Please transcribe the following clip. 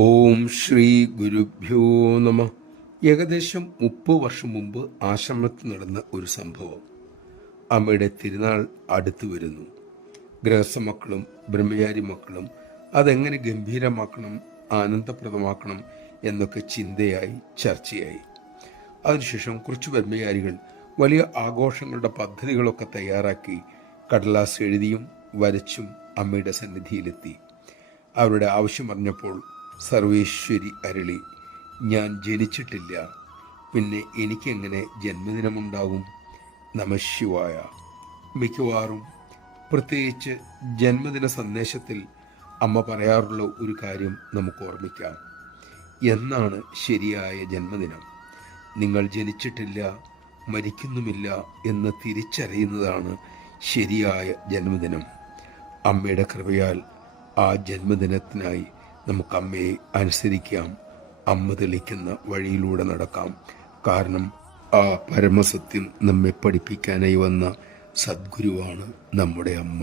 ഓം ശ്രീ ഗുരുഭ്യോ നമ. ഏകദേശം 30 വർഷം മുമ്പ് ആശ്രമത്തിൽ നടന്ന ഒരു സംഭവം. അമ്മയുടെ തിരുനാൾ അടുത്തു വരുന്നു. ഗൃഹസ്ഥമക്കളും ബ്രഹ്മചാരി മക്കളും അതെങ്ങനെ ഗംഭീരമാക്കണം, ആനന്ദപ്രദമാക്കണം എന്നൊക്കെ ചിന്തയായി, ചർച്ചയായി. അതിനുശേഷം കുറച്ച് ബ്രഹ്മചാരികൾ വലിയ ആഘോഷങ്ങളുടെ പദ്ധതികളൊക്കെ തയ്യാറാക്കി കടലാസ് എഴുതിയും വരച്ചും അമ്മയുടെ സന്നിധിയിലെത്തി. അവരുടെ ആവശ്യം അറിഞ്ഞപ്പോൾ സർവേശ്വരി അരുളി, ഞാൻ ജനിച്ചിട്ടില്ല, പിന്നെ എനിക്കെങ്ങനെ ജന്മദിനമുണ്ടാകും? നമഃശിവായ. മിക്കവാറും, പ്രത്യേകിച്ച് ജന്മദിന സന്ദേശത്തിൽ അമ്മ പറയാറുള്ള ഒരു കാര്യം നമുക്ക് ഓർമ്മിക്കാം. എന്നാണ് ശരിയായ ജന്മദിനം? നിങ്ങൾ ജനിച്ചിട്ടില്ല, മരിക്കുന്നുമില്ല എന്ന് തിരിച്ചറിയുന്നതാണ് ശരിയായ ജന്മദിനം. അമ്മയുടെ കൃപയാൽ ആ ജന്മദിനത്തിനായി നമുക്ക് അമ്മയെ അനുസരിക്കാം, അമ്മ തെളിക്കുന്ന വഴിയിലൂടെ നടക്കാം. കാരണം ആ പരമസത്യം നമ്മെ പഠിപ്പിക്കാനായി വന്ന സദ്ഗുരുവാണ് നമ്മുടെ അമ്മ.